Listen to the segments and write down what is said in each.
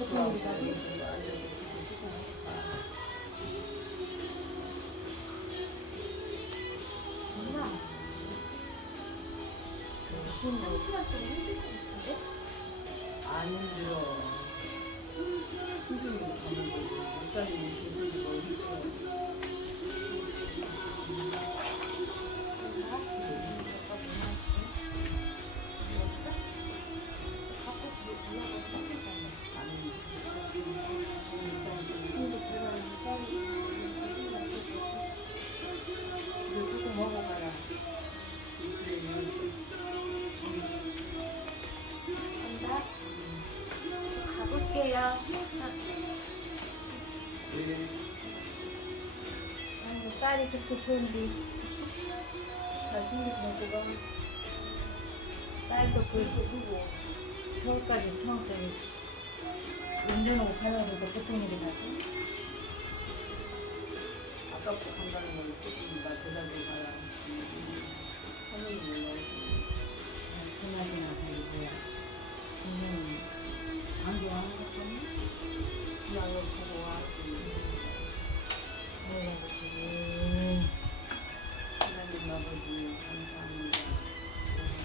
보통 가게. 엄마. 한 시간 동안 힘들 것 같은데? 안 힘들어. 수준으로 가는 거지. 목사님이 계시는 거 힘들어. 이거 조금 먹어봐라. 간다. 가볼게요. 아이고, 딸이 그렇게 좋은데. 잘 챙겨서 먹고 가. 딸도 그고 서울까지 성악장에 운전하고 가려고 보통 일이 나지. 아깝고 간다는 걸 조금 나 대답해 봐야. 하늘이 몰라서. 그날이나 저기 뭐야. 안 좋아하는 것 같네. 나를 보고 와야지. 몰라보지. 하나님 아버지 감사합니다.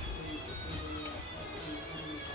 오늘 고생을 감사합니다.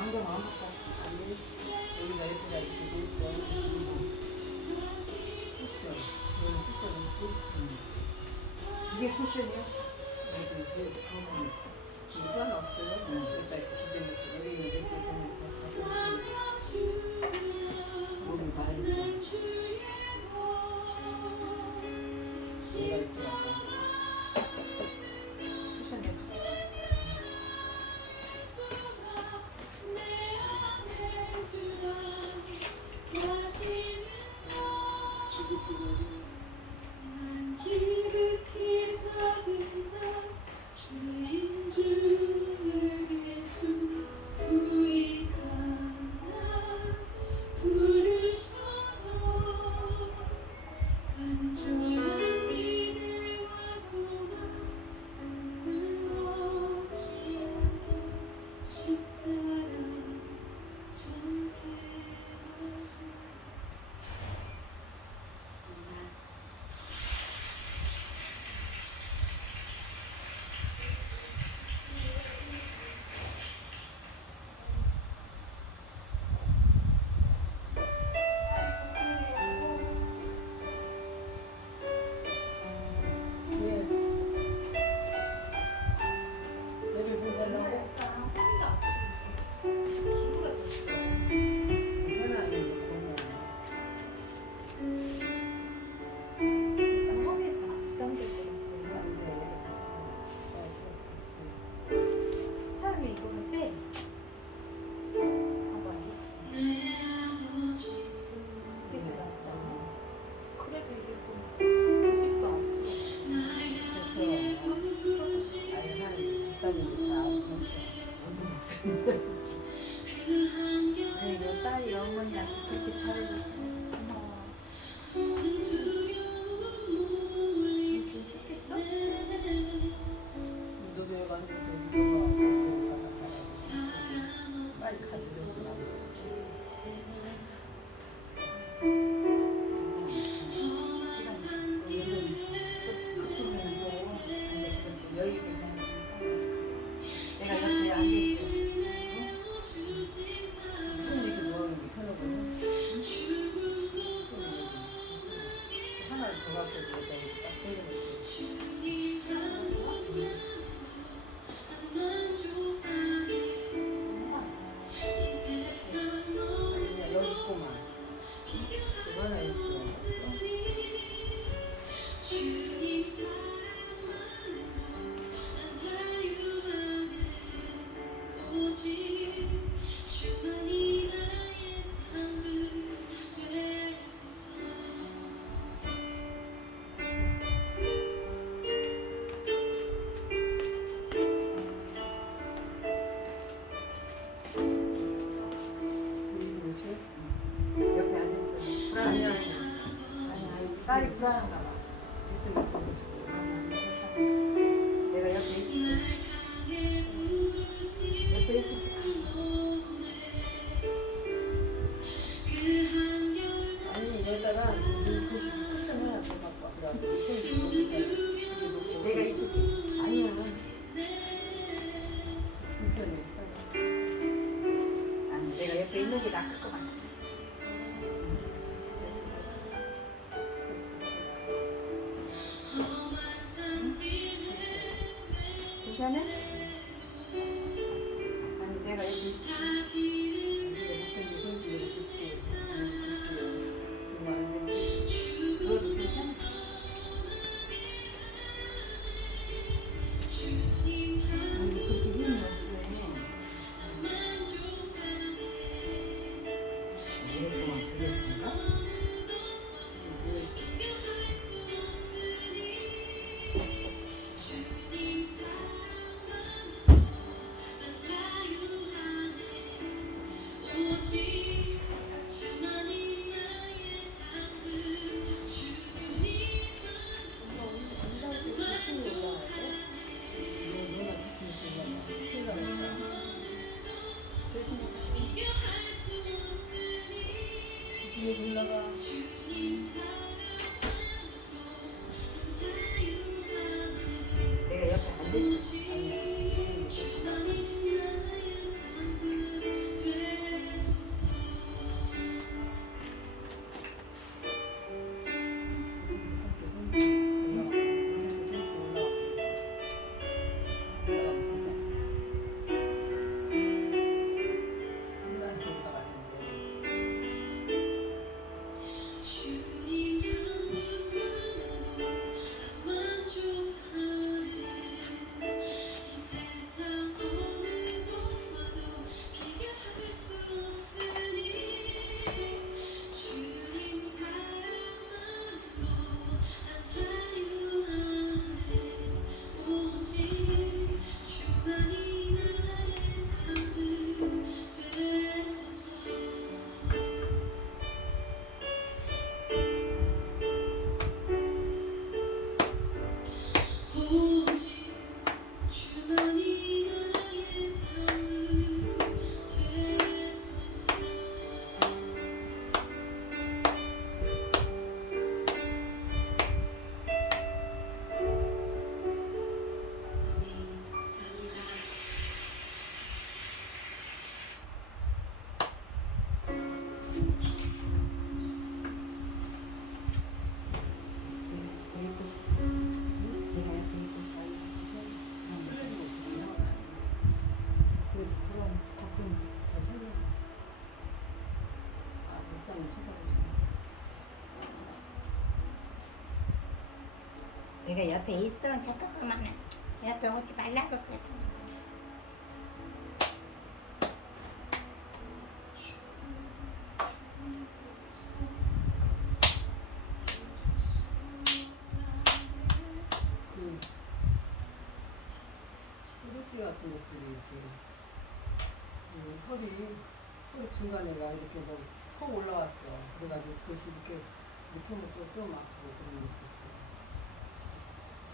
안경 안 벗어. 아니, 여기다 이렇게 이렇게 돼 있어. 쿠션. 여기 쿠션 있지? 이게 쿠션이야? 여기 저는 상관없어요. 그러니까 이렇게 여기 이렇게 보면 몸이 많이 있어. 얘가 있지 않나? 쿠션 없어. 지극히 작은 자 주인 주의 예수 유익한 날 부르셔서 간절한 기대와 소망 부끄럽지 않게 십자가 정케 하시 얘를 보려고 괜찮아 이거 보면. 땀이 다 부담될 것 같아. 안 돼. 차라리 이거를 빼. 봐봐. 내 아버지 이게 더 낫지 않아? 그래도 이게 좀 휴식도 안 돼. 날 향해 부르시 아니 한 목사님이 다 아프셨어. 그 한결 아니, 너 딸이 어머니한테 그렇게 잘해줘서 고마워. 모든 두려움 물리치 인도교회 갔는데 이거가 고스톱 받았다. 사랑 빨리 가져줬어. 험한 산길을 여기 있는 내가 옆에 앉아있어. 내어 주신 사랑 무슨 얘기 누워있는 게 편하거든. 죽음도 하나를 더 갖고 줘야 되니까 때리는 주님 하나님 만족하게 인생 오직 주만이 나의 삶을 되소서. 우리 옷을 옆에 앉았어. 불안해. 딸이 불안한가 봐. 있으면 좋으시고. 내가 옆에 있어. 옆에 있어. 아니 이러다가 쿠션 하나 더 갖고 와. 그래가지고 내가 있을게. 아니면 불편해. 아니, 내가 옆에 있는 게 나을 것 같아. 괜찮아? 아니, 내가 옆에 있어. 너도 괜찮아? 아니, 그렇게 힘이 없어. 오랫동안 그랬던가? 오직 주만이 나의 삶을 주님만 비교할 수 없으니 집에 올라가. 주님 사랑만으로 난 자유하네. 내가 옆에 앉아있어. 오직 주만이 나의 삶을 되소서. 주님 한 분만으로 난 만족하네. 이 세상 어느 곳과도 비교할 수 없으니 주님 사랑만으로 난 자유하네. 오직 주만이 나의 삶을 되소서. 오직 주만이 나의 삶을 되소서. 감사합니다. 내가 있고 싶어. 내가 옆에 있고 싶어. 그럼 가끔 괜찮아. 아, 목사님 쳐다보시네. 내가 옆에 있어. 잠깐만. 옆에 오지 말라고 그래서. 그 허벅지 같은 것들이 이렇게 허리 중간에가 이렇게 퍽 올라왔어. 그래가지고 그것이 이렇게 밑으로 좀 아프고 그런 것이 있어.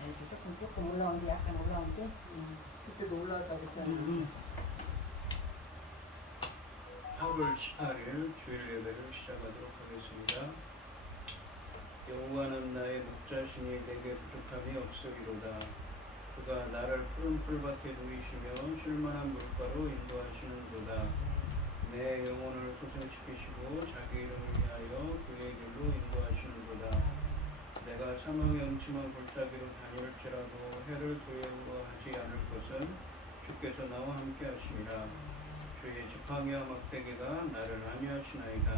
이렇게 조금 올라온 게 약간 올라온 게. 그때도 올라왔다고 했잖아. 응. 8월 18일 주일 예배를 시작하도록 하겠습니다. 여호와는 나의 목자시니 내게 부족함이 없으리로다. 그가 나를 푸른 풀밭에 누이시며 쉴만한 물가로 인도하시는도다. 내 영혼을 소생시키시고 자기 이름을 위하여 그의 길로 인도하시는도다. 내가 사망의 음침한 골짜기로 다닐지라도 해를 두려워하지 않을 것은 주께서 나와 함께 하심이라. 주의 지팡이와 막대기가 나를 안위하시나이다.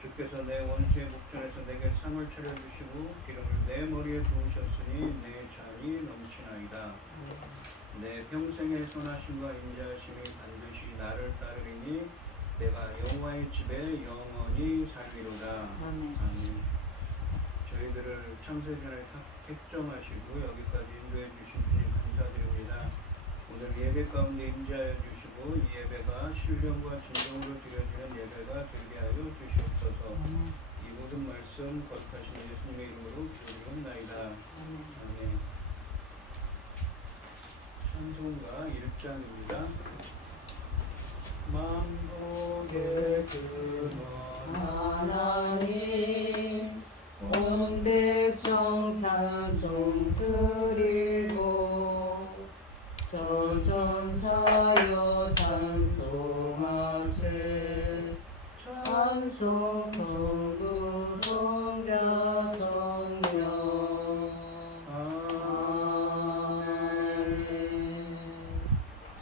주께서 내 원수의 목전에서 내게 상을 차려주시고 기름을 내 머리에 부으셨으니 내 잔이 넘치나이다. 내 평생의 선하심과 인자하심이 반드시 나를 따르리니 내가 여호와의 집에 영원히 살리로다. 아멘. 아멘. 저희들을 창세전에 택정하시고 여기까지 인도해 주신 분이 감사드립니다. 오늘 예배 가운데 임재하여 주시고 이 예배가 신령과 진정으로 드려지는 예배가 되게 하여 주시옵소서. 이 모든 말씀 거룩하신 예수님의 이름으로 기도드리옵나이다. 아멘. 찬송가 1장입니다. 만복의 근원 하나님 온 백성 찬송 드리고 저전사여 찬송하세 찬송 성부 성자 성령 아멘.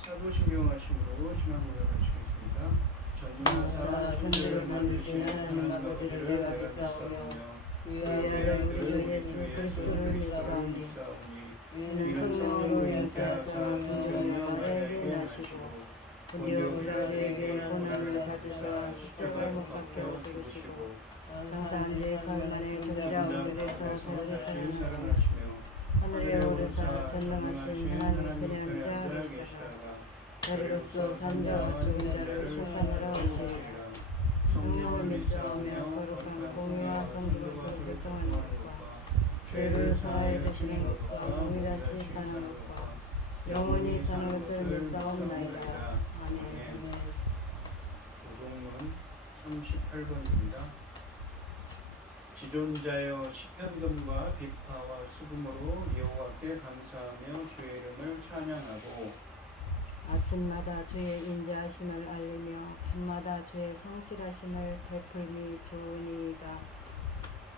사도신경하심으로 신앙고백을 하시겠습니다. 전능하사 천지를 만드시는 하나님 아버지를 내가 믿사오며 위하여 주 예수 그리스도를 믿사오니 이는 성령으로 잉태하사 성령여 나에게 나시고 본dio 빌라도에게 고난을 받으사 십자가에 못 박혀 죽으시고 장사한 지 사흘만에 종자오늘에서 다시 살아나시며 하늘에 오르사 전능하신 하나님 편에 앉아 계시다가 자리로서 산자와 죽은 자를 심판하러 오시리라. 성령을 믿사오며 거룩한 공의와 성도로서 교통하는 것과 죄를 사하여 주시는 것과 동일하시 사는 것과 영원히 사는 것을 믿사옵나이다. 아멘. 도동문 38번입니다. 지존자여 시편금과 비파와 수금으로 여호와께 감사하며 주의 이름을 찬양하고 아침마다 주의 인자하심을 알리며 밤마다 주의 성실하심을 베풀미 좋으니이다.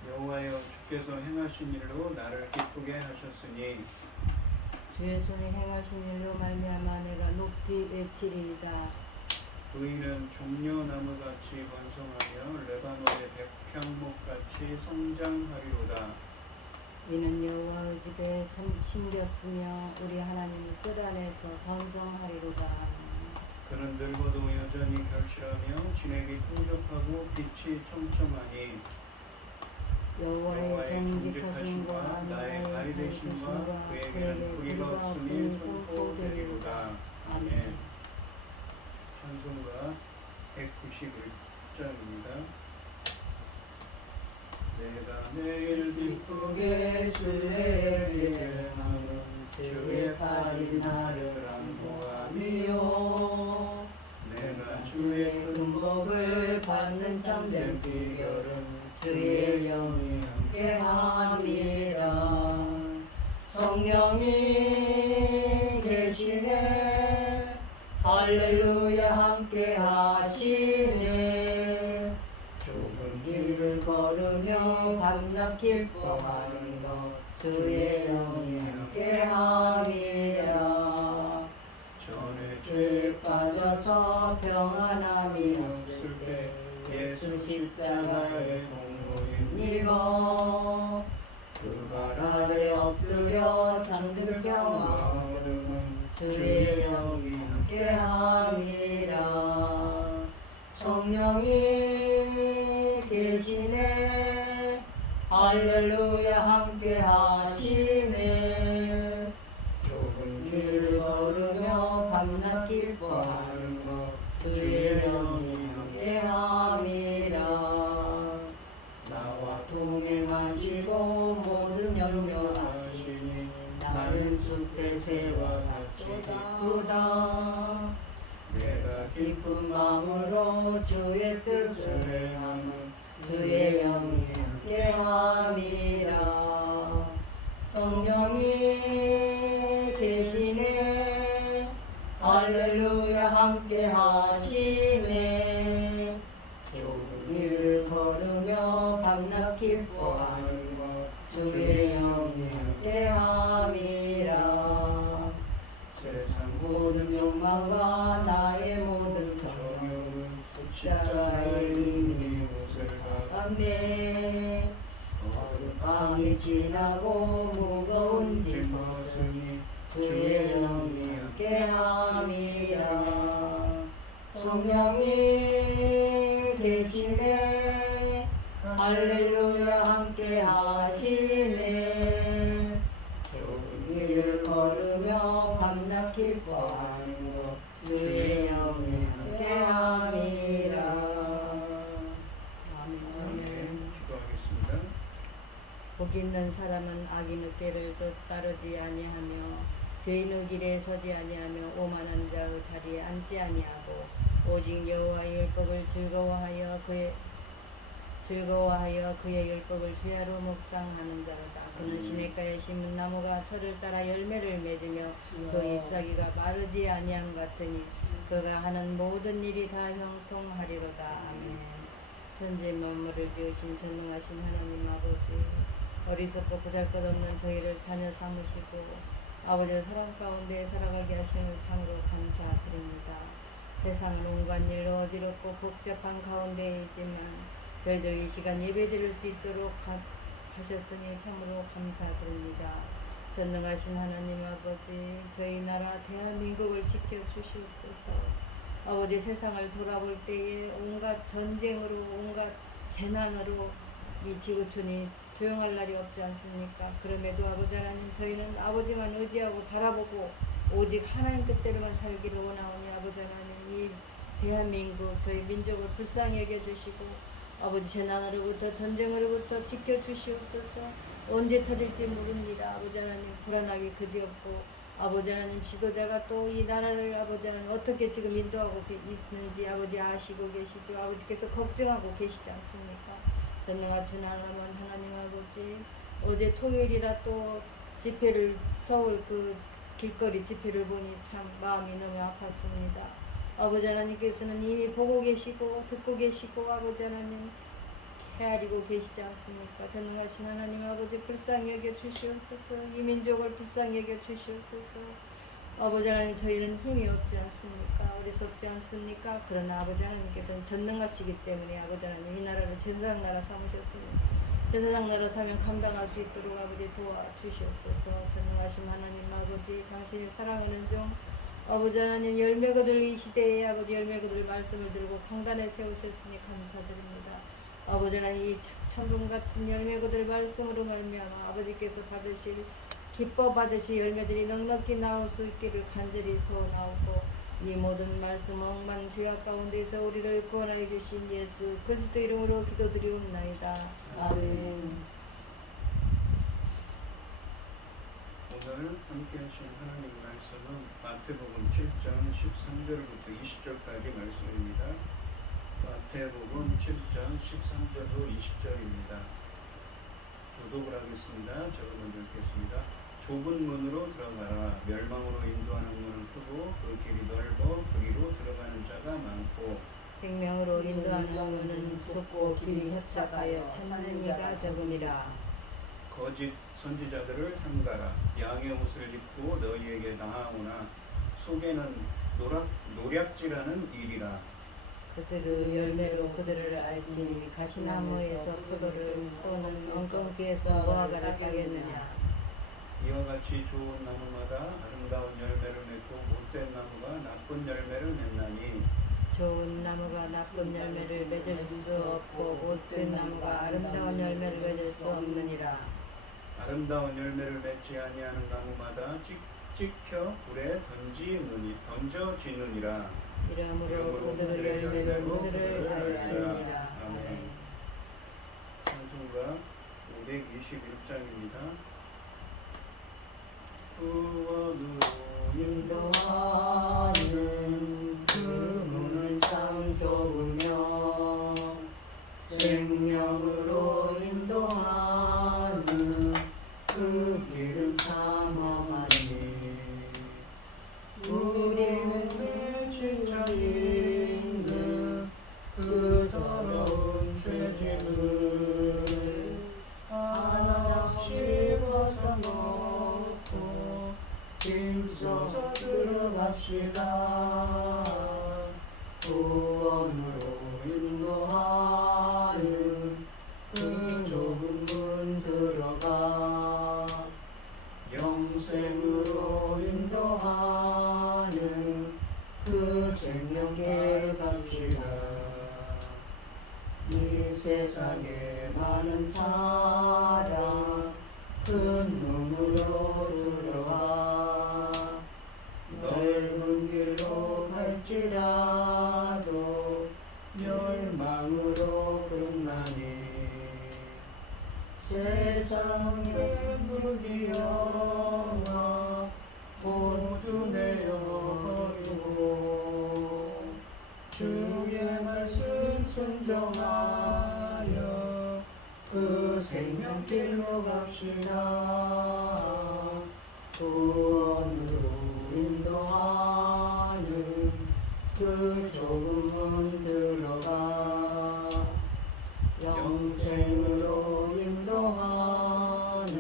여호와여 주께서 행하신 일로 나를 기쁘게 하셨으니 주의 손이 행하신 일로 말미암아 내가 높이 외치리이다. 의인은 종려나무같이 번성하며 레바논의 백향목같이 성장하리로다. 이는 여호와의 집에 심겼으며 우리 하나님 뜰 안에서 번성하리로다. 그는 늙어도 여전히 결실하며 진액이 풍족하고 빛이 청청하니 여호와의 정직하심과 나의 발이 되심과 그에게는 불의가 없으니 선포되리로다. 아멘. 찬송가 191장입니다. 내가 매일 기쁘게 주에게 하는 주의 발이 나를 안보하며 내가 주의 금복을 받는 참된 비결은 주의 영이 함께함이라. 성령이 계시네 할렐루야 함께하시네. 좁은 길을 걸으며 밤낮 기뻐하는 것 주의 영이 함께함이라. 전에 죄에 빠져서 평안함이 없을 때 예수 십자가의 공로인 입어 그 발 아래 엎드려 잠든 평화 얻음은 주의 영이 함께함이라. 성령이 계시네 할렐루야 함께하시네. 좁은 길을 걸으며 밤낮 기뻐하는 것 주의 영이 함께함이라. 나와 동행하시고 모든 염려하시니 나는 숲의 새와 같이 기쁘다. 내가 기쁜 마음으로 주의 뜻을 행하면 주의 영이 함께함이라. 성령이 계시네 할렐루야 함께하시네. 좁은 길을 걸으며 밤낮 기뻐하는 것 주의 영이 함께함이라. 세상 모든 욕망과 나의 모든 정욕은 십자가의 이미 못을 박았네. 어둠 밤이 지나고 무거운 짐 벗으니 주의 영이 함께함이라. 성령이 계시네 할렐루야 함께하시네. 좋은 길을 걸으며 밤낮 기뻐하는 것 주의 영이 함께함이라. 아멘. 기도하겠습니다. 복 있는 사람은 악인 꾀를 따르지 아니하며 죄인의 길에 서지 아니하며 오만한 자의 자리에 앉지 아니하고 오직 여호와의 율법을 즐거워하여 그의 율법을 주야로 묵상하는 자로다. 그는 시냇가에 심은 나무가 철을 따라 열매를 맺으며 그 잎사귀가 마르지 아니함 같으니 그가 하는 모든 일이 다 형통하리로다. 아멘. 천지 만물을 지으신 전능하신 하나님 아버지, 어리석고 보잘것없는 저희를 자녀 삼으시고 아버지의 사랑 가운데 살아가게 하심을 참으로 감사드립니다. 세상은 온갖 일로 어지럽고 복잡한 가운데 있지만 저희들 이 시간 예배드릴 수 있도록 하셨으니 참으로 감사드립니다. 전능하신 하나님 아버지, 저희 나라 대한민국을 지켜주시옵소서. 아버지, 세상을 돌아볼 때에 온갖 전쟁으로 온갖 재난으로 이 지구촌이 조용할 날이 없지 않습니까? 그럼에도 아버지 하나님, 저희는 아버지만 의지하고 바라보고 오직 하나님 뜻대로만 살기를 원하오니 아버지 하나님, 이 대한민국 저희 민족을 불쌍히 여겨주시고 아버지 재난으로부터 전쟁으로부터 지켜주시옵소서. 언제 터질지 모릅니다. 아버지 하나님, 불안하기 그지없고 아버지 하나님, 지도자가 또 이 나라를 아버지 하나님 어떻게 지금 인도하고 있는지 아버지 아시고 계시죠. 아버지께서 걱정하고 계시지 않습니까? 전능하신 하나님 아버지, 어제 토요일이라 또 집회를 서울 그 길거리 집회를 보니 참 마음이 너무 아팠습니다. 아버지 하나님께서는 이미 보고 계시고 듣고 계시고 아버지 하나님 헤아리고 계시지 않습니까? 전능하신 하나님 아버지, 불쌍히 여겨 주시옵소서. 이 민족을 불쌍히 여겨 주시옵소서. 아버지 하나님, 저희는 힘이 없지 않습니까? 어리석지 않습니까? 그러나 아버지 하나님께서는 전능하시기 때문에 아버지 하나님, 이 나라를 제사장 나라 삼으셨으니 제사장 나라 사명 감당할 수 있도록 아버지 도와주시옵소서. 전능하신 하나님 아버지, 당신의 사랑하는 종 아버지 하나님, 열매 거둘 이 시대에 아버지 열매 거둘 말씀을 들고 강단에 세우셨으니 감사드립니다. 아버지 하나님, 이 천금 같은 열매 거둘 말씀으로 말미암아 아버지께서 받으실 기뻐 받으실 열매들이 넉넉히 나올 수 있기를 간절히 소원하고, 이 모든 말씀 억만 죄악 가운데서 우리를 구원하여 주신 예수 그리스도 이름으로 기도드리옵나이다. 아멘. 오늘 함께 하신 하나님 말씀은 마태복음 7장 13절부터 20절까지 말씀입니다. 마태복음 7장 13절로 20절입니다. 교독을 하겠습니다. 제가 먼저 읽겠습니다. 좁은 문으로 들어가라. 멸망으로 인도하는 문은 크고 그 길이 넓어 거기로 들어가는 자가 많고 생명으로 인도하는 문은 좁고 길이 협착하여 찾는 이가 적으니라. 거짓 선지자들을 삼가라. 양의 옷을 입고 너희에게 나아오나 속에는 노략질하는 일이라. 그들의 열매로 그들을 알지니 가시나무에서 포도를 또는 엉겅퀴에서 무화과를 따겠느냐. 이와 같이 좋은 나무마다 아름다운 열매를 맺고 못된 나무가 나쁜 열매를 맺나니 좋은 나무가 나쁜 열매를 맺을 수 없고 못된 나무가 아름다운 열매를 맺을 수 없느니라. 아름다운 열매를 맺지 아니하는 나무마다 찍혀 불에 던져지느니라. 이러므로 그들의 열매로 그들을 알지니라. 아멘. 찬송가 521장입니다. 구원으로 인도하는 그 문은 참 좁으며 생명으로 인도하는 그 길은 참 험하니 우리는 죄지어 있는 그 더러운 죄짐을 하나씩 벗어놓고 힘써 들어갑시다. 구원으로 인도하는 그 좁은 문 들어가 영생으로 길을 갑시다. 이 세상에 많은 사람 큰 문으로 들어가 넓은 길로 갈지라도 멸망으로 끝나니 세상의 문이 영화 모두 내어버리고 주의 말씀 순종하여 그 생명길로 갑시다. 구원으로 인도하는 그 좁은 문 들어가 영생으로 인도하는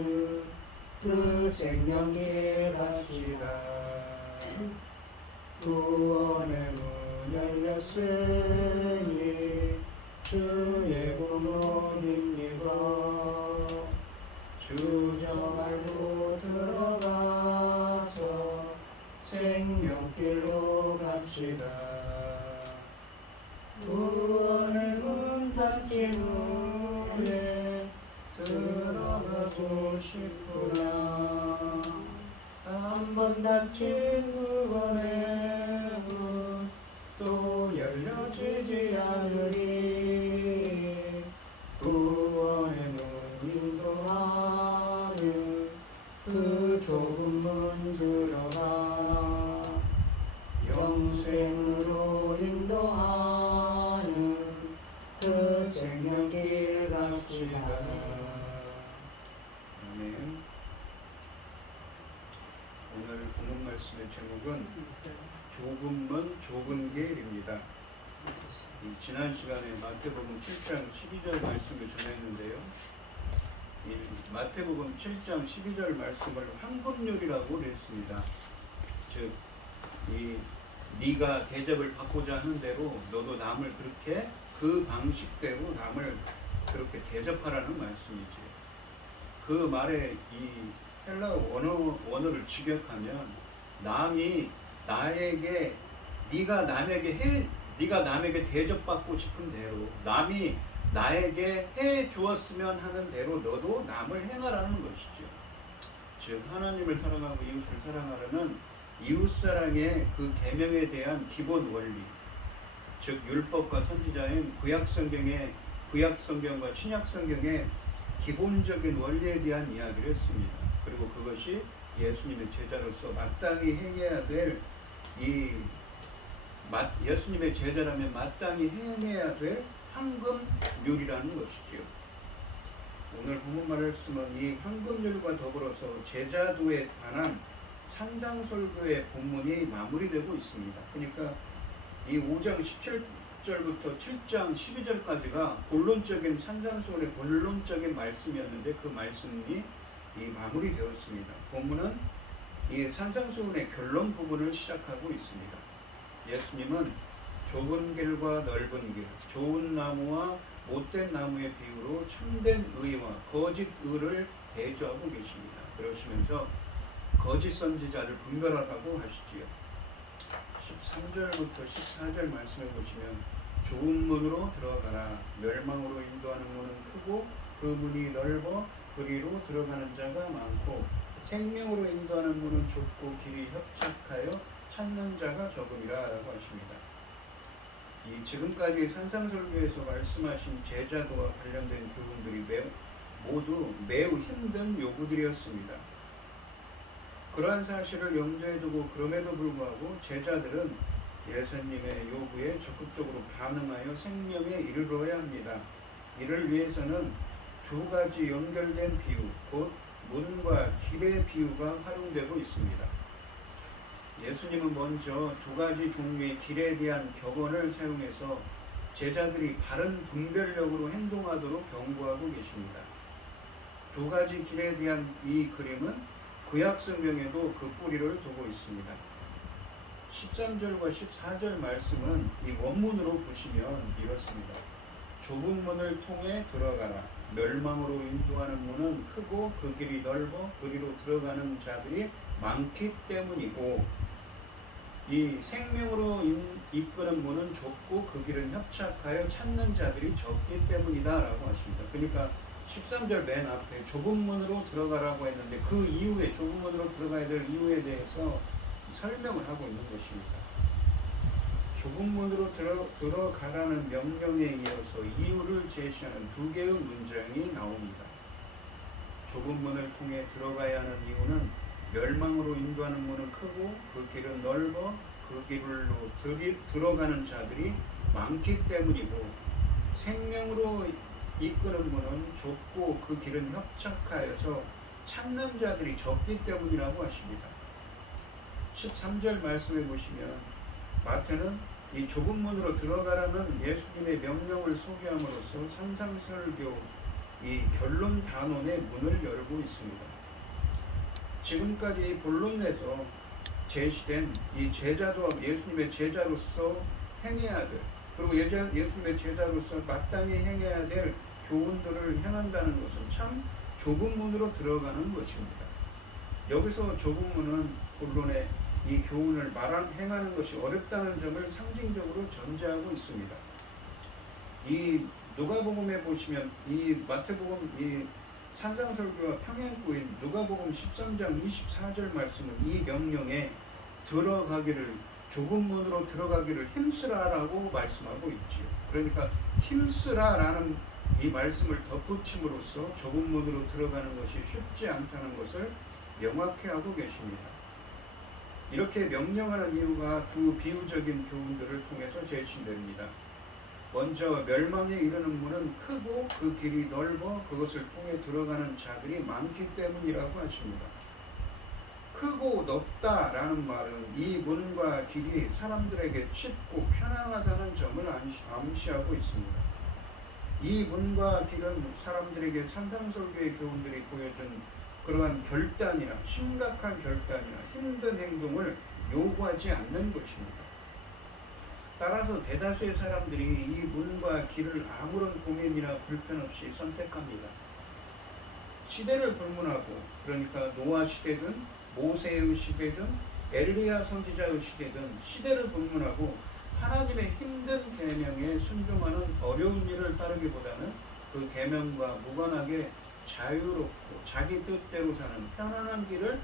그 생명길 갑시다. 구원의 문 열렸으니 주의 구문 힘입어 주저 말고 들어가서 생명길로 갑시다. 구원의 문 닫힌 후에 들어가고 싶구나. 한 번 닫힌 구원의 문 또 열려지지 않으리. 구원의 문 인도하는 그 좁은 문 들어가 영생으로 인도하는 그 생명길 갑시다. 아멘. 오늘 본문 말씀의 제목은 좁은 문 좁은 길입니다. 지난 시간에 마태복음 7장 12절 말씀을 전했는데요. 이 마태복음 7장 12절 말씀을 황금률이라고 했습니다. 즉, 이 네가 대접을 받고자 하는 대로 너도 남을 그렇게 그 방식대로 남을 그렇게 대접하라는 말씀이지. 그 말에 이 헬라어 원어를 직역하면 남이 나에게 네가 남에게 대접받고 싶은 대로 남이 나에게 해 주었으면 하는 대로 너도 남을 행하라는 것이죠. 즉 하나님을 사랑하고 이웃을 사랑하라는 이웃사랑의 그 계명에 대한 기본 원리, 즉 율법과 선지자인 구약성경과 신약성경의 기본적인 원리에 대한 이야기를 했습니다. 그리고 그것이 예수님의 제자로서 마땅히 행해야 될 예수님의 제자라면 마땅히 행해야 될 황금률이라는 것이지요. 오늘 본문 말씀은 이 황금률과 더불어서 제자도에 관한 산상설교의 본문이 마무리되고 있습니다. 그러니까 이 5장 17절부터 7장 12절까지가 본론적인 산상설의 본론적인 말씀이었는데 그 말씀이 이 마무리되었습니다. 본문은 이 산상수훈의 결론 부분을 시작하고 있습니다. 예수님은 좁은 길과 넓은 길, 좋은 나무와 못된 나무의 비유로 참된 의와 거짓 의를 대조하고 계십니다. 그러시면서 거짓 선지자를 분별하라고 하시지요. 13절부터 14절 말씀해 보시면 좋은 문으로 들어가라. 멸망으로 인도하는 문은 크고 그 문이 넓어 그리로 들어가는 자가 많고 생명으로 인도하는 문은 좁고 길이 협착하여 찾는 자가 적음이라 라고 하십니다. 이 지금까지 산상설교에서 말씀하신 제자도와 관련된 교훈들이 모두 매우 힘든 요구들이었습니다. 그러한 사실을 염두에 두고 그럼에도 불구하고 제자들은 예수님의 요구에 적극적으로 반응하여 생명에 이르러야 합니다. 이를 위해서는 두 가지 연결된 비유, 곧 문과 길의 비유가 활용되고 있습니다. 예수님은 먼저 두 가지 종류의 길에 대한 격언을 사용해서 제자들이 바른 분별력으로 행동하도록 경고하고 계십니다. 두 가지 길에 대한 이 그림은 구약성경에도 그 뿌리를 두고 있습니다. 13절과 14절 말씀은 이 원문으로 보시면 이렇습니다. 좁은 문을 통해 들어가라. 멸망으로 인도하는 문은 크고 그 길이 넓어 그리로 들어가는 자들이 많기 때문이고, 이 생명으로 이끄는 문은 좁고 그 길은 협착하여 찾는 자들이 적기 때문이다라고 하십니다. 그러니까 13절 맨 앞에 좁은 문으로 들어가라고 했는데 그 이후에 좁은 문으로 들어가야 될 이유에 대해서 설명을 하고 있는 것입니다. 좁은 문으로 들어가라는 명령에 이어서 이유를 제시하는 두 개의 문장이 나옵니다. 좁은 문을 통해 들어가야 하는 이유는 멸망으로 인도하는 문은 크고 그 길은 넓어 그 길로 들어가는 자들이 많기 때문이고, 생명으로 이끄는 문은 좁고 그 길은 협착하여서 찾는 자들이 적기 때문이라고 하십니다. 13절 말씀해 보시면 마태는 이 좁은 문으로 들어가라는 예수님의 명령을 소개함으로써 산상설교 이 결론 단원의 문을 열고 있습니다. 지금까지 본론에서 제시된 이 제자도 예수님의 제자로서 행해야 될, 그리고 예수님의 제자로서 마땅히 행해야 될 교훈들을 행한다는 것은 참 좁은 문으로 들어가는 것입니다. 여기서 좁은 문은 본론에 이 교훈을 행하는 것이 어렵다는 점을 상징적으로 전제하고 있습니다. 이 누가복음에 보시면 이 마태복음 이 산상설교와 평행구인 누가복음 13장 24절 말씀은 이 명령에 들어가기를, 좁은 문으로 들어가기를 힘쓰라라고 말씀하고 있지요. 그러니까 힘쓰라라는 이 말씀을 덧붙임으로써 좁은 문으로 들어가는 것이 쉽지 않다는 것을 명확히 하고 계십니다. 이렇게 명령하는 이유가 두 비유적인 교훈들을 통해서 제시됩니다. 먼저 멸망에 이르는 문은 크고 그 길이 넓어 그것을 통해 들어가는 자들이 많기 때문이라고 하십니다. 크고 넓다라는 말은 이 문과 길이 사람들에게 쉽고 편안하다는 점을 암시하고 있습니다. 이 문과 길은 사람들에게 산상설교의 교훈들이 보여준 그러한 결단이나 심각한 결단이나 힘든 행동을 요구하지 않는 것입니다. 따라서 대다수의 사람들이 이 문과 길을 아무런 고민이나 불편 없이 선택합니다. 시대를 불문하고, 그러니까 노아 시대든 모세의 시대든 엘리야 선지자의 시대든 시대를 불문하고 하나님의 힘든 계명에 순종하는 어려운 일을 따르기보다는 그 계명과 무관하게 자유롭고 자기 뜻대로 사는 편안한 길을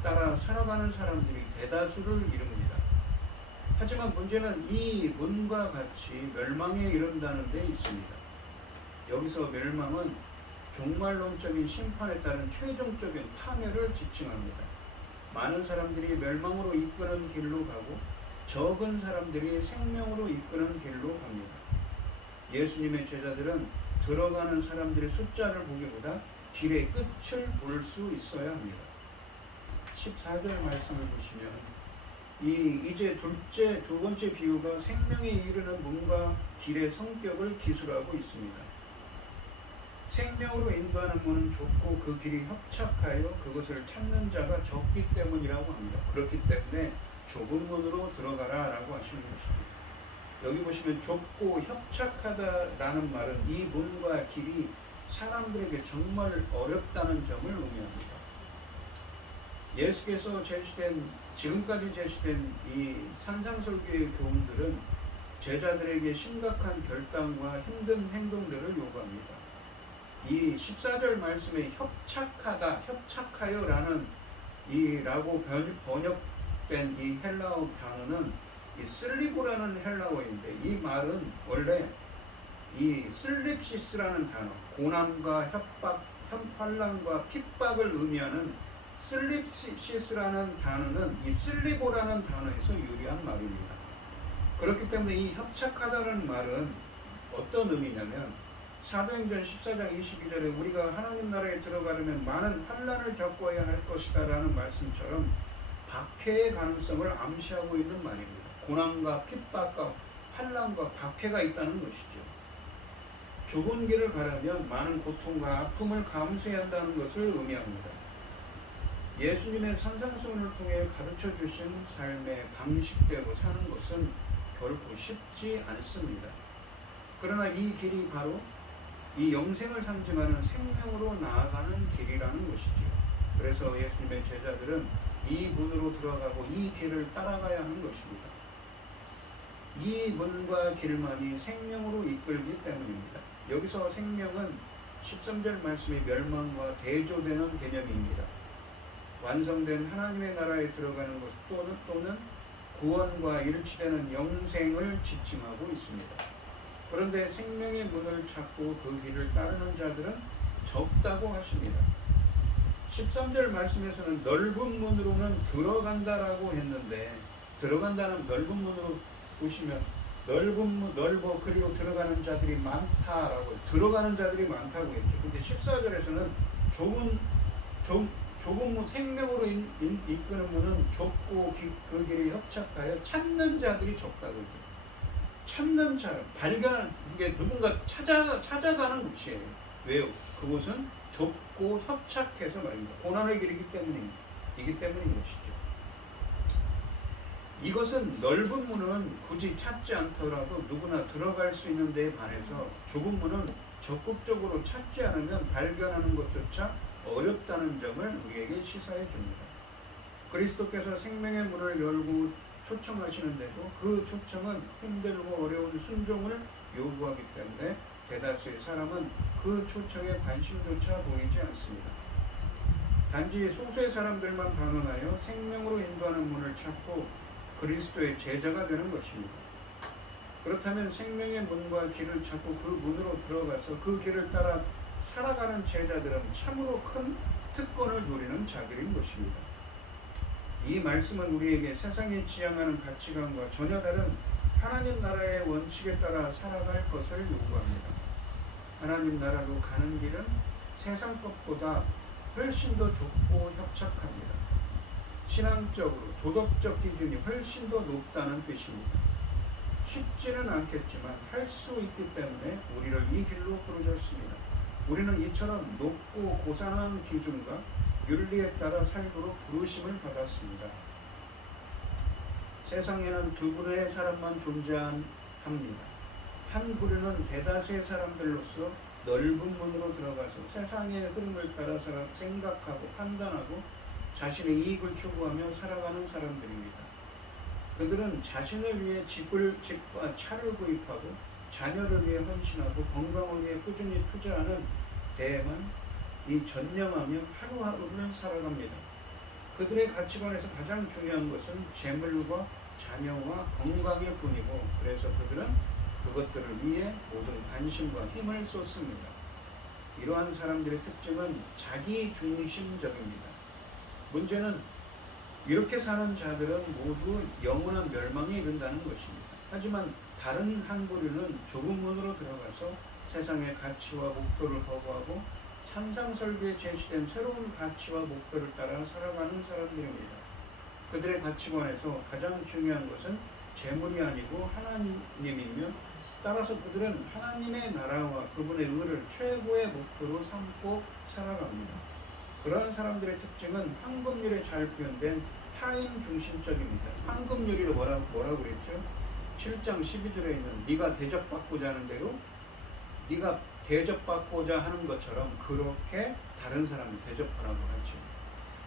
따라 살아가는 사람들이 대다수를 이룹니다. 하지만 문제는 이 문과 같이 멸망에 이른다는 데 있습니다. 여기서 멸망은 종말론적인 심판에 따른 최종적인 파멸을 지칭합니다. 많은 사람들이 멸망으로 이끄는 길로 가고 적은 사람들이 생명으로 이끄는 길로 갑니다. 예수님의 제자들은 들어가는 사람들의 숫자를 보기보다 길의 끝을 볼 수 있어야 합니다. 14절 말씀을 보시면 이제 두 번째 비유가 생명에 이르는 문과 길의 성격을 기술하고 있습니다. 생명으로 인도하는 문은 좁고 그 길이 협착하여 그것을 찾는 자가 적기 때문이라고 합니다. 그렇기 때문에 좁은 문으로 들어가라라고 하시는 것입니다. 여기 보시면 좁고 협착하다라는 말은 이 문과 길이 사람들에게 정말 어렵다는 점을 의미합니다. 예수께서 지금까지 제시된 이 산상설교의 교훈들은 제자들에게 심각한 결단과 힘든 행동들을 요구합니다. 이 14절 말씀에 협착하여라는 라고 번역된 이 헬라어 단어는 이 슬리고라는 헬라어인데, 이 말은 원래 이 슬립시스라는 단어, 고난과 협박, 환난과 핍박을 의미하는 슬립시스라는 단어는 이 슬리고라는 단어에서 유래한 말입니다. 그렇기 때문에 이 협착하다는 말은 어떤 의미냐면, 사도행전 14장 22절에 우리가 하나님 나라에 들어가려면 많은 환난을 겪어야 할 것이다 라는 말씀처럼 박해의 가능성을 암시하고 있는 말입니다. 고난과 핍박과 환난과 박해가 있다는 것이죠. 좁은 길을 가려면 많은 고통과 아픔을 감수해야 한다는 것을 의미합니다. 예수님의 산상수훈을 통해 가르쳐 주신 삶의 방식대로 사는 것은 결코 쉽지 않습니다. 그러나 이 길이 바로 이 영생을 상징하는 생명으로 나아가는 길이라는 것이지요. 그래서 예수님의 제자들은 이 문으로 들어가고 이 길을 따라가야 하는 것입니다. 이 문과 길만이 생명으로 이끌기 때문입니다. 여기서 생명은 13절 말씀의 멸망과 대조되는 개념입니다. 완성된 하나님의 나라에 들어가는 것 또는 구원과 일치되는 영생을 지칭하고 있습니다. 그런데 생명의 문을 찾고 그 길을 따르는 자들은 적다고 하십니다. 13절 말씀에서는 넓은 문으로는 들어간다라고 했는데, 들어간다는 넓은 문으로 보시면 넓어 그리고 들어가는 자들이 많다라고, 들어가는 자들이 많다고 했죠. 근데 14절에서는 좁은 문, 생명으로 이끄는 문은 좁고 그 길이 협착하여 찾는 자들이 적다고 했죠. 찾는 사람, 발견하는, 이게 누군가 찾아가는 곳이에요. 왜요? 그곳은 좁고 협착해서 말입니다. 고난의 길이기 때문인 것이죠. 이것은 넓은 문은 굳이 찾지 않더라도 누구나 들어갈 수 있는 데에 반해서 좁은 문은 적극적으로 찾지 않으면 발견하는 것조차 어렵다는 점을 우리에게 시사해 줍니다. 그리스도께서 생명의 문을 열고 초청하시는데도 그 초청은 힘들고 어려운 순종을 요구하기 때문에 대다수의 사람은 그 초청에 관심조차 보이지 않습니다. 단지 소수의 사람들만 반응하여 생명으로 인도하는 문을 찾고 그리스도의 제자가 되는 것입니다. 그렇다면 생명의 문과 길을 찾고 그 문으로 들어가서 그 길을 따라 살아가는 제자들은 참으로 큰 특권을 누리는 자들인 것입니다. 이 말씀은 우리에게 세상이 지향하는 가치관과 전혀 다른 하나님 나라의 원칙에 따라 살아갈 것을 요구합니다. 하나님 나라로 가는 길은 세상 것보다 훨씬 더 좁고 협착합니다. 신앙적으로 도덕적 기준이 훨씬 더 높다는 뜻입니다. 쉽지는 않겠지만 할 수 있기 때문에 우리를 이 길로 부르셨습니다. 우리는 이처럼 높고 고상한 기준과 윤리에 따라 살도록 부르심을 받았습니다. 세상에는 두 부류의 사람만 존재합니다. 한 부류는 대다수의 사람들로서 넓은 문으로 들어가서 세상의 흐름을 따라 생각하고 판단하고 자신의 이익을 추구하며 살아가는 사람들입니다. 그들은 자신을 위해 집과 차를 구입하고 자녀를 위해 헌신하고 건강을 위해 꾸준히 투자하는 데에만 전념하며 하루하루를 살아갑니다. 그들의 가치관에서 가장 중요한 것은 재물과 자녀와 건강일 뿐이고, 그래서 그들은 그것들을 위해 모든 관심과 힘을 쏟습니다. 이러한 사람들의 특징은 자기중심적입니다. 문제는 이렇게 사는 자들은 모두 영원한 멸망에 이른다는 것입니다. 하지만 다른 한 부류는 좁은 문으로 들어가서 세상의 가치와 목표를 거부하고 참상설교에 제시된 새로운 가치와 목표를 따라 살아가는 사람들입니다. 그들의 가치관에서 가장 중요한 것은 재물이 아니고 하나님이며, 따라서 그들은 하나님의 나라와 그분의 의를 최고의 목표로 삼고 살아갑니다. 그러한 사람들의 특징은 황금률에 잘 표현된 타인 중심적입니다. 황금률이 뭐라고 그랬죠? 7장 12절에 있는 네가 대접받고자 하는 대로 네가 대접받고자 하는 것처럼 그렇게 다른 사람을 대접하라고 하죠.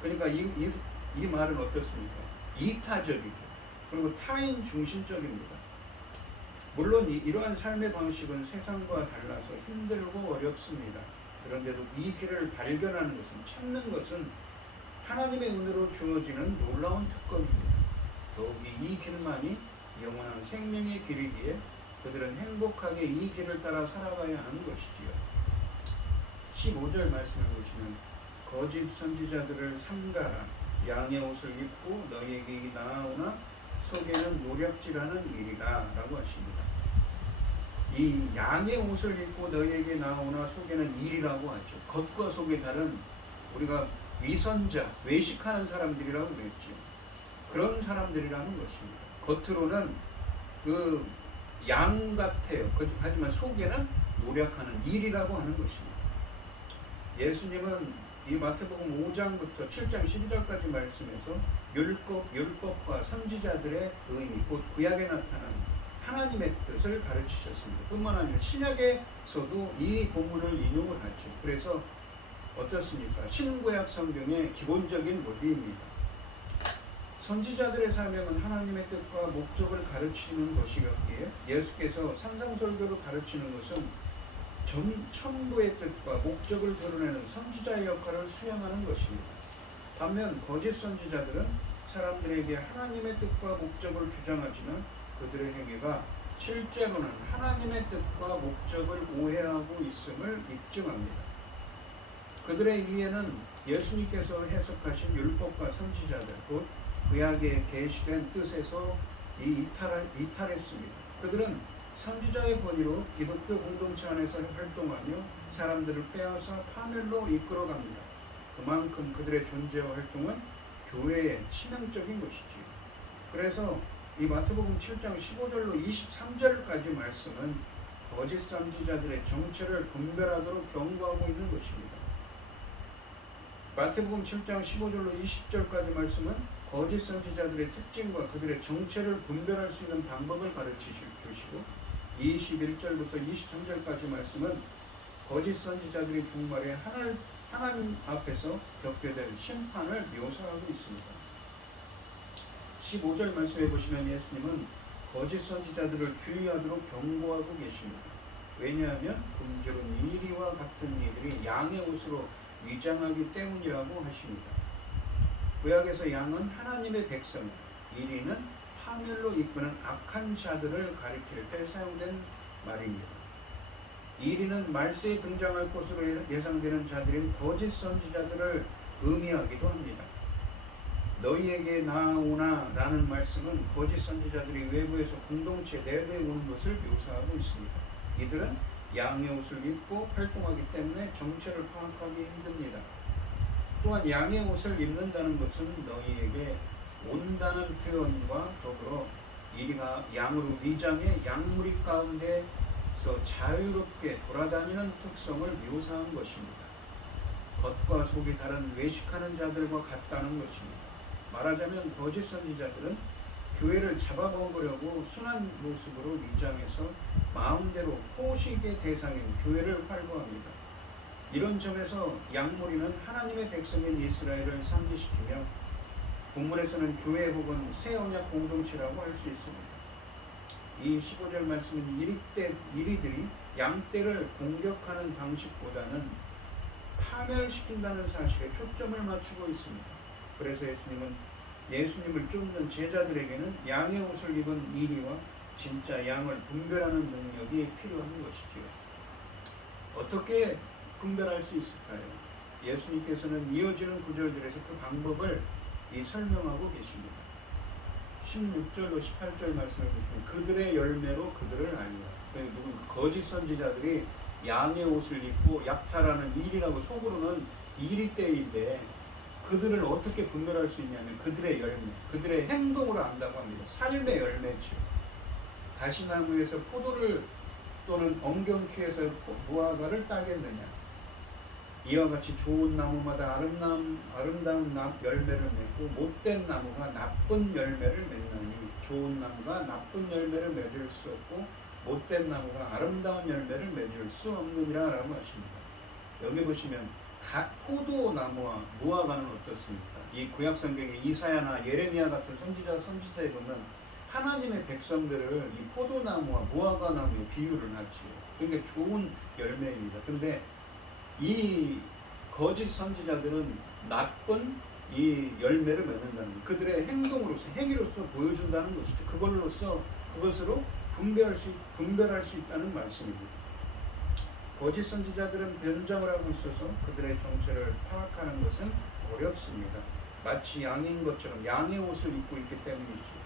그러니까 이 말은 어떻습니까? 이타적이죠. 그리고 타인 중심적입니다. 물론 이러한 삶의 방식은 세상과 달라서 힘들고 어렵습니다. 그런데도 이 길을 발견하는 것은, 찾는 것은 하나님의 은혜로 주어지는 놀라운 특권입니다. 더욱이 이 길만이 영원한 생명의 길이기에 그들은 행복하게 이 길을 따라 살아가야 하는 것이지요. 15절 말씀을 보시면 거짓 선지자들을 삼가라. 양의 옷을 입고 너희에게 나아오나 속에는 노략질하는 일이라 라고 하십니다. 이 양의 옷을 입고 너희에게 나오나 속에는 일이라고 하죠. 겉과 속이 다른, 우리가 위선자, 외식하는 사람들이라고 그랬죠. 그런 사람들이라는 것입니다. 겉으로는 그 양 같아요. 하지만 속에는 노력하는 일이라고 하는 것입니다. 예수님은 이 마태복음 5장부터 7장 12절까지 말씀에서 율법과 선지자들의 의미, 곧 구약에 나타난 하나님의 뜻을 가르치셨습니다. 뿐만 아니라 신약에서도 이 본문을 인용을 하죠. 그래서 어떻습니까? 신구약 성경의 기본적인 논리입니다. 선지자들의 사명은 하나님의 뜻과 목적을 가르치는 것이었기에 예수께서 산상설교로 가르치는 것은 천부의 뜻과 목적을 드러내는 선지자의 역할을 수행하는 것입니다. 반면 거짓 선지자들은 사람들에게 하나님의 뜻과 목적을 주장하지만 그들의 행위가 실제로는 하나님의 뜻과 목적을 오해하고 있음을 입증합니다. 그들의 이해는 예수님께서 해석하신 율법과 선지자들 곧 구약에 계시된 뜻에서 이탈했습니다. 그들은 선지자의 권위로 기독교 공동체 안에서 활동하며 사람들을 빼앗아 파멸로 이끌어갑니다. 그만큼 그들의 존재와 활동은 교회의 치명적인 것이지요. 그래서 이 마태복음 7장 15절로 23절까지 말씀은 거짓 선지자들의 정체를 분별하도록 경고하고 있는 것입니다. 마태복음 7장 15절로 20절까지 말씀은 거짓 선지자들의 특징과 그들의 정체를 분별할 수 있는 방법을 가르치시고 21절부터 23절까지 말씀은 거짓 선지자들이 종말에 하나님 앞에서 겪게 될 심판을 묘사하고 있습니다. 15절 말씀해 보시면 예수님은 거짓 선지자들을 주의하도록 경고하고 계십니다. 왜냐하면 금줄은 이리와 같은 이들이 양의 옷으로 위장하기 때문이라고 하십니다. 구약에서 양은 하나님의 백성, 이리는 파멸로 이끄는 악한 자들을 가리킬 때 사용된 말입니다. 이리는 말세에 등장할 것으로 예상되는 자들인 거짓 선지자들을 의미하기도 합니다. 너희에게 나아오나 라는 말씀은 거짓 선지자들이 외부에서 공동체 내부에 오는 것을 묘사하고 있습니다. 이들은 양의 옷을 입고 활동하기 때문에 정체를 파악하기 힘듭니다. 또한 양의 옷을 입는다는 것은 너희에게 온다는 표현과 더불어 이리가 양으로 위장해 양무리 가운데서 자유롭게 돌아다니는 특성을 묘사한 것입니다. 겉과 속이 다른 외식하는 자들과 같다는 것입니다. 말하자면 거짓 선지자들은 교회를 잡아먹으려고 순한 모습으로 위장해서 마음대로 포식의 대상인 교회를 활보합니다. 이런 점에서 양무리는 하나님의 백성인 이스라엘을 상기시키며 본문에서는 교회 혹은 새 언약 공동체라고 할 수 있습니다. 이 15절 말씀은 이리들이 양떼를 공격하는 방식보다는 파멸시킨다는 사실에 초점을 맞추고 있습니다. 그래서 예수님을 쫓는 제자들에게는 양의 옷을 입은 이리와 진짜 양을 분별하는 능력이 필요한 것이지요. 어떻게 분별할 수 있을까요? 예수님께서는 이어지는 구절들에서 그 방법을 설명하고 계십니다. 16절로 18절 말씀을 보시면 그들의 열매로 그들을 알리라. 거짓 선지자들이 양의 옷을 입고 약탈하는 일이라고 속으로는 이리 때인데 그들을 어떻게 분별할 수 있냐면 그들의 열매, 그들의 행동으로 안다고 합니다. 삶의 열매죠. 가시나무에서 포도를 또는 엉겅퀴에서 무화과를 따겠느냐. 이와 같이 좋은 나무마다 아름다운 열매를 맺고 못된 나무가 나쁜 열매를 맺나니 좋은 나무가 나쁜 열매를 맺을 수 없고 못된 나무가 아름다운 열매를 맺을 수 없느니라 라고 하십니다. 여기 보시면 포도나무와 무화과는 어떻습니까? 이 구약성경에 이사야나 예레미야 같은 선지자에 보면 하나님의 백성들을 이 포도나무와 무화과나무에 비유를 하지요. 그러니까 좋은 열매입니다. 근데 이 거짓 선지자들은 나쁜 이 열매를 맺는다는 것, 그들의 행위로서 보여준다는 것이죠. 그것으로 분별할 수 있다는 말씀입니다. 거짓 선지자들은 변장을 하고 있어서 그들의 정체를 파악하는 것은 어렵습니다. 마치 양인 것처럼 양의 옷을 입고 있기 때문이죠.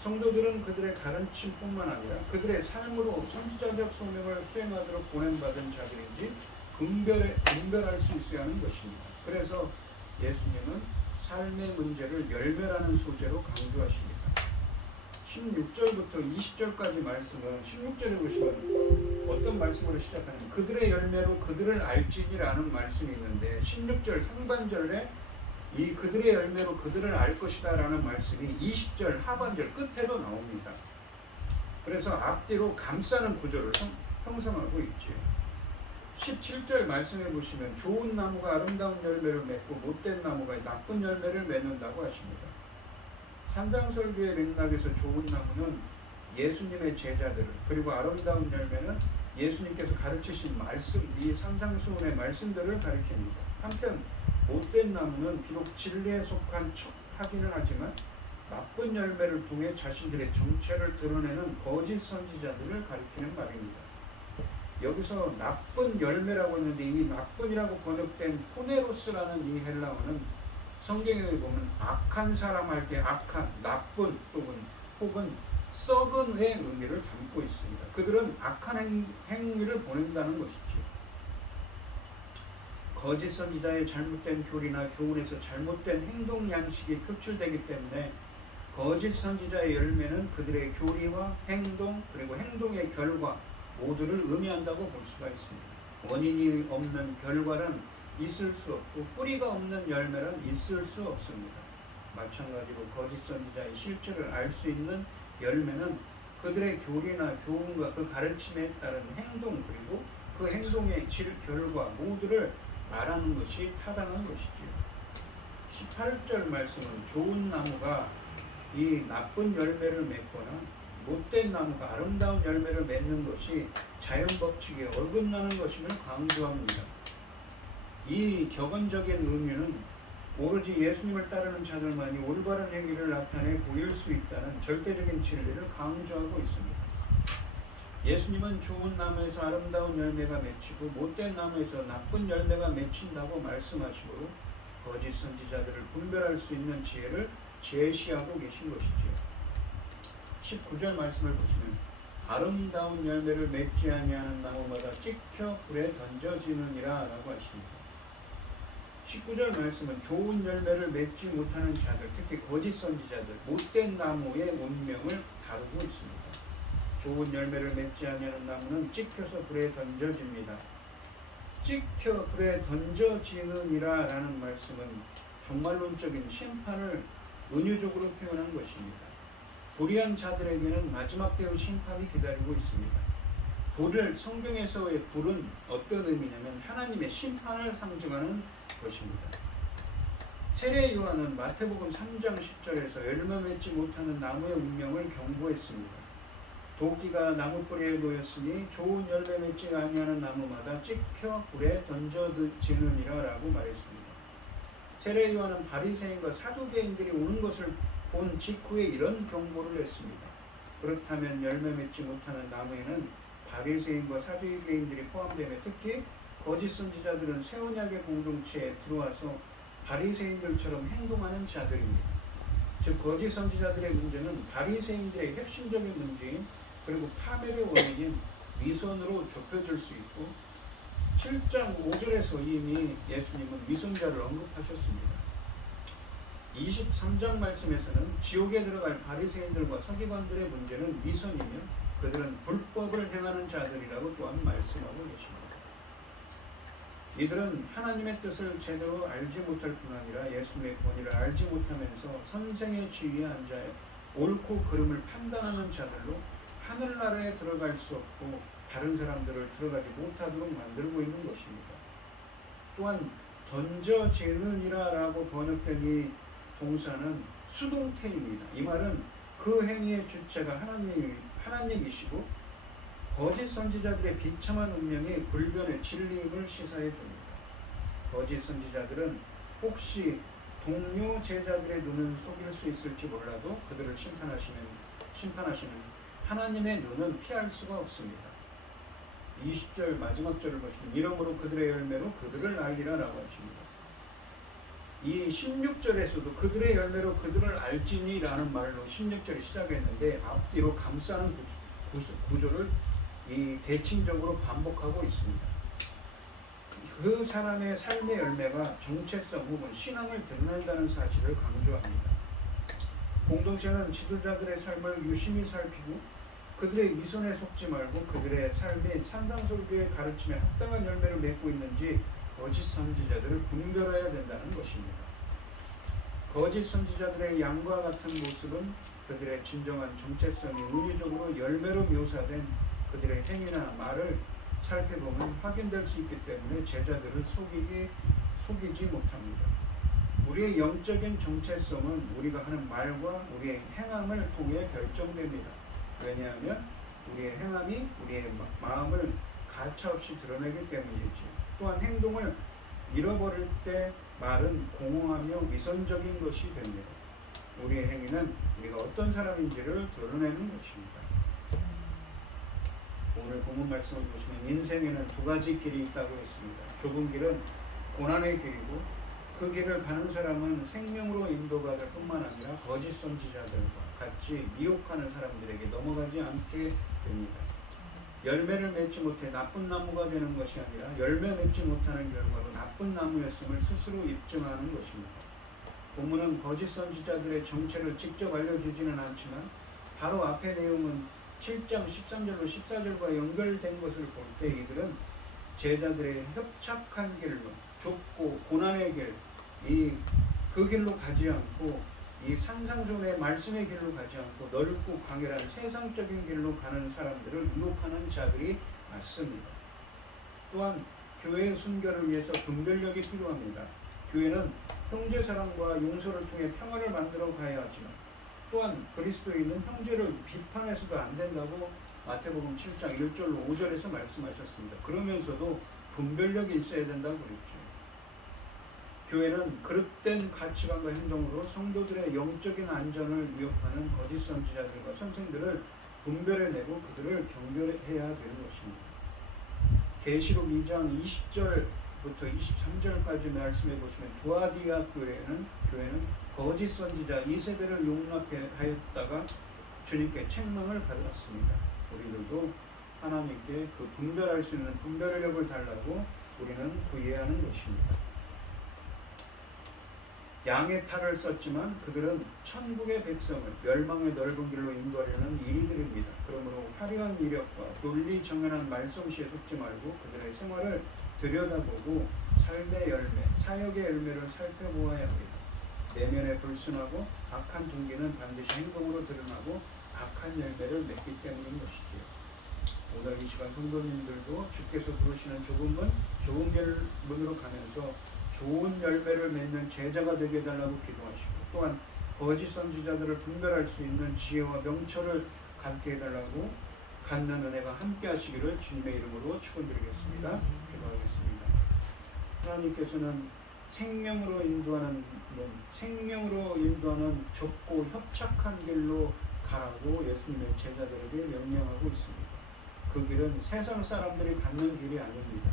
성도들은 그들의 가르침뿐만 아니라 그들의 삶으로 선지자적 소명을 수행하도록 보냄받은 자들인지 분별할 수 있어야 하는 것입니다. 그래서 예수님은 삶의 문제를 열매라는 소재로 강조하십니다. 16절부터 20절까지 말씀은 16절에 보시면 어떤 말씀으로 시작하냐면 그들의 열매로 그들을 알지니라는 말씀이 있는데 16절 상반절에 이 그들의 열매로 그들을 알 것이다 라는 말씀이 20절 하반절 끝에도 나옵니다. 그래서 앞뒤로 감싸는 구조를 형성하고 있죠. 17절 말씀해 보시면 좋은 나무가 아름다운 열매를 맺고 못된 나무가 나쁜 열매를 맺는다고 하십니다. 산상설교의 맥락에서 좋은 나무는 예수님의 제자들, 그리고 아름다운 열매는 예수님께서 가르치신 말씀, 이 산상수훈의 말씀들을 가리킵니다. 한편 못된 나무는 비록 진리에 속한 척하기는 하지만 나쁜 열매를 통해 자신들의 정체를 드러내는 거짓 선지자들을 가리키는 말입니다. 여기서 나쁜 열매라고 했는데 이 나쁜이라고 번역된 포네로스라는 이 헬라어는 성경에 보면 악한 사람 할 때 악한, 나쁜 혹은 썩은의 의미를 담고 있습니다. 그들은 악한 행위를 보낸다는 것이죠. 거짓 선지자의 잘못된 교리나 교훈에서 잘못된 행동 양식이 표출되기 때문에 거짓 선지자의 열매는 그들의 교리와 행동 그리고 행동의 결과 모두를 의미한다고 볼 수가 있습니다. 원인이 없는 결과는 있을 수 없고 뿌리가 없는 열매는 있을 수 없습니다. 마찬가지로 거짓 선지자의 실체를 알 수 있는 열매는 그들의 교리나 교훈과 그 가르침에 따른 행동 그리고 그 행동의 결과 모두를 말하는 것이 타당한 것이지요. 18절 말씀은 좋은 나무가 이 나쁜 열매를 맺거나 못된 나무가 아름다운 열매를 맺는 것이 자연 법칙에 어긋나는 것임을 강조합니다. 이 격언적인 의미는 오로지 예수님을 따르는 자들만이 올바른 행위를 나타내 보일 수 있다는 절대적인 진리를 강조하고 있습니다. 예수님은 좋은 나무에서 아름다운 열매가 맺히고 못된 나무에서 나쁜 열매가 맺힌다고 말씀하시고 거짓 선지자들을 분별할 수 있는 지혜를 제시하고 계신 것이지요. 19절 말씀을 보시면 아름다운 열매를 맺지 아니하는 나무마다 찍혀 불에 던져지느니라 라고 하십니다. 19절 말씀은 좋은 열매를 맺지 못하는 자들, 특히 거짓 선지자들, 못된 나무의 운명을 다루고 있습니다. 좋은 열매를 맺지 아니하는 나무는 찍혀서 불에 던져집니다. 찍혀 불에 던져지느니라 라는 말씀은 종말론적인 심판을 은유적으로 표현한 것입니다. 불의한 자들에게는 마지막 때의 심판이 기다리고 있습니다. 성경에서의 불은 어떤 의미냐면 하나님의 심판을 상징하는 것입니다. 세례 요한은 마태복음 3장 10절에서 열매 맺지 못하는 나무의 운명을 경고했습니다. 도끼가 나무뿌리에 놓였으니 좋은 열매 맺지 아니하는 나무마다 찍혀 불에 던져지느니라 라고 말했습니다. 세례 요한은 바리새인과 사두개인들이 오는 것을 본 직후에 이런 경고를 했습니다. 그렇다면 열매 맺지 못하는 나무에는 바리새인과 사두개인들이 포함되며 특히 거짓 선지자들은 새 언약의 공동체에 들어와서 바리새인들처럼 행동하는 자들입니다. 즉 거짓 선지자들의 문제는 바리새인들의 핵심적인 문제인 그리고 파멸의 원인인 위선으로 좁혀질 수 있고 7장 5절에서 이미 예수님은 위선자를 언급하셨습니다. 23장 말씀에서는 지옥에 들어갈 바리새인들과 서기관들의 문제는 위선이며 그들은 불법을 행하는 자들이라고 또한 말씀하고 계십니다. 이들은 하나님의 뜻을 제대로 알지 못할 뿐 아니라 예수님의 권위를 알지 못하면서 선생의 지위에 앉아 옳고 그름을 판단하는 자들로 하늘나라에 들어갈 수 없고 다른 사람들을 들어가지 못하도록 만들고 있는 것입니다. 또한 던져지느니라 라고 번역된 이 동사는 수동태입니다. 이 말은 그 행위의 주체가 하나님이시고 거짓 선지자들의 비참한 운명이 불변의 진리임을 시사해 줍니다. 거짓 선지자들은 혹시 동료 제자들의 눈은 속일 수 있을지 몰라도 그들을 심판하시는 하나님의 눈은 피할 수가 없습니다. 20절 마지막 절을 보시면 이러므로 그들의 열매로 그들을 알리라 라고 하십니다. 이 16절에서도 그들의 열매로 그들을 알지니 라는 말로 16절이 시작했는데 앞뒤로 감싸는 구조를 이 대칭적으로 반복하고 있습니다. 그 사람의 삶의 열매가 정체성 혹은 신앙을 드러낸다는 사실을 강조합니다. 공동체는 지도자들의 삶을 유심히 살피고 그들의 위선에 속지 말고 그들의 삶이 산상설교의 가르침에 합당한 열매를 맺고 있는지 거짓 선지자들을 분별해야 된다는 것입니다. 거짓 선지자들의 양과 같은 모습은 그들의 진정한 정체성이 은유적으로 열매로 묘사된 그들의 행위나 말을 살펴보면 확인될 수 있기 때문에 제자들을 속이지 못합니다. 우리의 영적인 정체성은 우리가 하는 말과 우리의 행함을 통해 결정됩니다. 왜냐하면 우리의 행함이 우리의 마음을 가차없이 드러내기 때문이지. 또한 행동을 잃어버릴 때 말은 공허하며 위선적인 것이 됩니다. 우리의 행위는 우리가 어떤 사람인지를 드러내는 것입니다. 오늘 본문 말씀을 보시면 인생에는 두 가지 길이 있다고 했습니다. 좁은 길은 고난의 길이고 그 길을 가는 사람은 생명으로 인도가 될 뿐만 아니라 거짓 선지자들과 같이 미혹하는 사람들에게 넘어가지 않게 됩니다. 열매를 맺지 못해 나쁜 나무가 되는 것이 아니라 열매 맺지 못하는 결과로 나쁜 나무였음을 스스로 입증하는 것입니다. 본문은 거짓 선지자들의 정체를 직접 알려주지는 않지만 바로 앞의 내용은 7장 13절로 14절과 연결된 것을 볼 때 이들은 제자들의 협착한 길로 좁고 고난의 길, 그 길로 가지 않고 이 산상존의 말씀의 길로 가지 않고 넓고 광활한 세상적인 길로 가는 사람들을 유혹하는 자들이 많습니다. 또한 교회의 순결을 위해서 분별력이 필요합니다. 교회는 형제사랑과 용서를 통해 평화를 만들어 가야 하지만 또한 그리스도에 있는 형제를 비판해서도 안 된다고 마태복음 7장 1절로 5절에서 말씀하셨습니다. 그러면서도 분별력이 있어야 된다고 그랬죠. 교회는 그릇된 가치관과 행동으로 성도들의 영적인 안전을 위협하는 거짓 선지자들과 선생들을 분별해내고 그들을 경별해야 되는 것입니다. 계시록 2장 20절부터 23절까지 말씀해 보시면 두아디아 교회는 거짓 선지자 이세벨을 용납하였다가 주님께 책망을 받았습니다. 우리들도 하나님께 그 분별할 수 있는 분별력을 달라고 우리는 구해하는 것입니다. 양의 탈을 썼지만 그들은 천국의 백성을 멸망의 넓은 길로 인도하려는 이리들입니다. 그러므로 화려한 이력과 논리 정연한 말솜씨에 속지 말고 그들의 생활을 들여다보고 삶의 열매, 사역의 열매를 살펴보아야 합니다. 내면에 불순하고 악한 동기는 반드시 행동으로 드러나고 악한 열매를 맺기 때문인 것이지요. 오늘 이 시간 성도님들도 주께서 부르시는 좁은 길문으로 가면서 좋은 열매를 맺는 제자가 되게 해달라고 기도하시고 또한 거짓 선지자들을 분별할 수 있는 지혜와 명철을 갖게 해달라고 갖는 은혜가 함께 하시기를 주님의 이름으로 축원드리겠습니다. 기도하겠습니다. 하나님께서는 생명으로 인도하는 좁고 협착한 길로 가라고 예수님의 제자들에게 명령하고 있습니다. 그 길은 세상 사람들이 갖는 길이 아닙니다.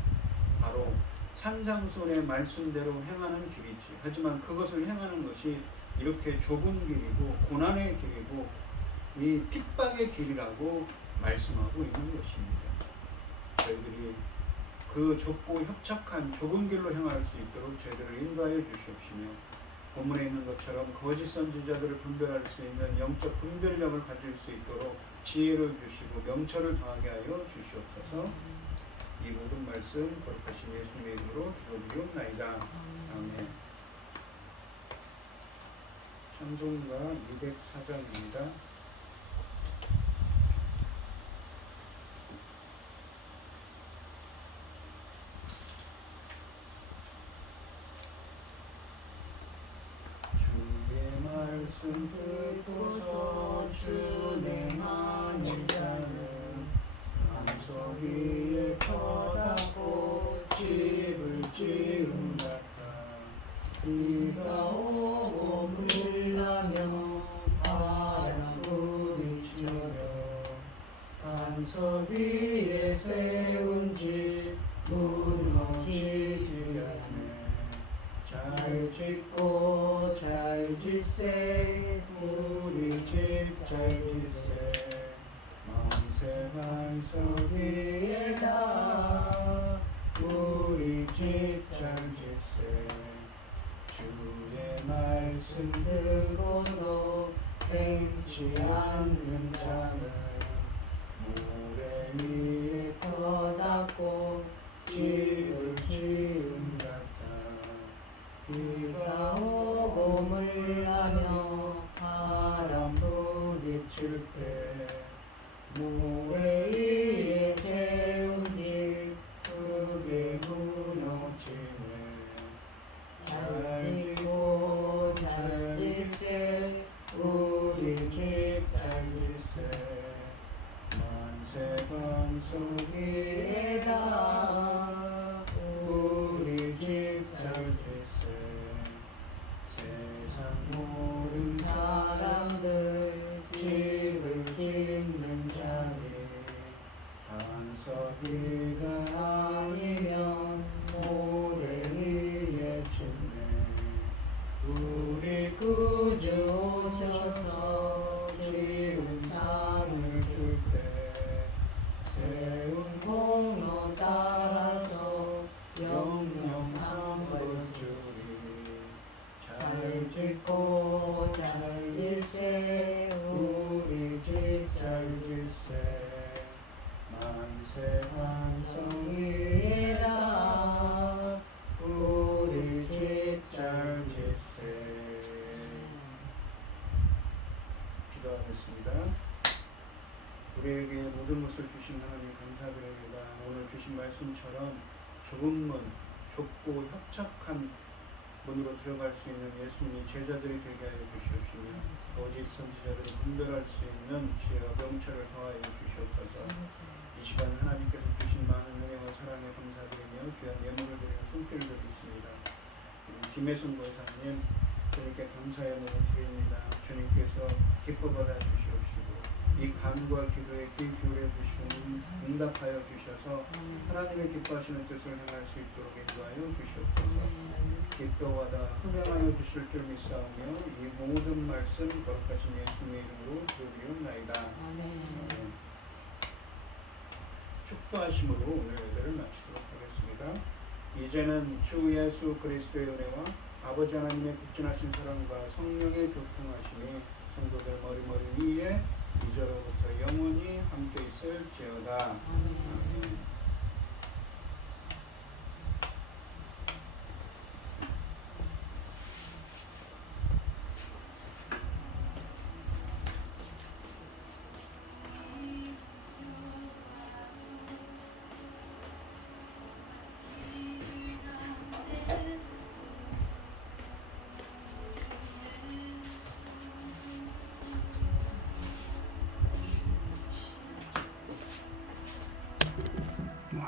바로 산상손의 말씀대로 행하는 길이지. 하지만 그것을 행하는 것이 이렇게 좁은 길이고 고난의 길이고 이 핍박의 길이라고 말씀하고 있는 것입니다. 저희들이 그 좁고 협착한 좁은 길로 행할 수 있도록 저희들을 인도하여 주시옵시며 본문에 있는 것처럼 거짓 선지자들을 분별할 수 있는 영적 분별력을 가질 수 있도록 지혜를 주시고 명철을 더하게 하여 주시옵소서. 이 모든 말씀 거룩하신 예수님의 이름으로 기도드리옵나이다. 아멘. 찬송가 204장입니다. 주의 말씀 듣고서 준행하는 자는 암석 위에 터닫고 집을 지은 같아. 비가 오고 물나며 바람 부딪혀도 암석 위에 세운 집 무너지지 않네. 잘 짓고 잘 짓세 우리 집 잘 짓세. 마음새 반석 위에다 우리 집 잘 짓세. 주의 말씀 듣고도 행치 않는 자는 모래 위에 터닫고 집을 지은 같다. 비가 오고 물나며 바람 부딪힐 때 모래 위에 세운 집 크게 무너지네. 잘 짓고 반석이에다 우리 집 잘 됐세 세상 모든 사람들 집을 짓는 자리 반석이가 아니면 모래 위에 짓네 우리 구주 오셔서 지은 산을 줄 때 세운 공로 따라서 영영 삼벌주리 잘 짓고 잘 짓세 우리 집 잘 짓세 만세 반성이라 우리 집 잘 짓세. 기도하겠습니다. 우리에게 모든 것을 주신 하나님 감사드립니다. 오늘 주신 말씀처럼 좁은 문, 좁고 협착한 문으로 들어갈 수 있는 예수님이 제자들이 되게 하여 주시옵시며 거짓 선지자들을 분별할 수 있는 지혜와 명철을 더하여 주시옵소서. 이 시간 하나님께서 주신 많은 은혜와 사랑에 감사드리며 귀한 예물을 드리는 손길을 드리겠습니다. 김혜순 권사님 주님께 감사의 예물을 드립니다. 주님께서 기뻐 받아 주시옵시고 이 간구와 기도에 귀 기울여 주시고 응답하여 주셔서 하나님의 기뻐하시는 뜻을 행할 수 있도록 인도하여 주시옵소서. 기뻐하다 흠양하여 주실 줄 믿사오며 이 모든 말씀 거룩하신 예수님의 이름으로 기도드리옵나이다. 아멘. 축도하심으로 오늘 예배를 마치도록 하겠습니다. 이제는 주 예수 그리스도의 은혜와 아버지 하나님의 극진하신 사랑과 성령의 교통하심이 성도들 머리머리 위에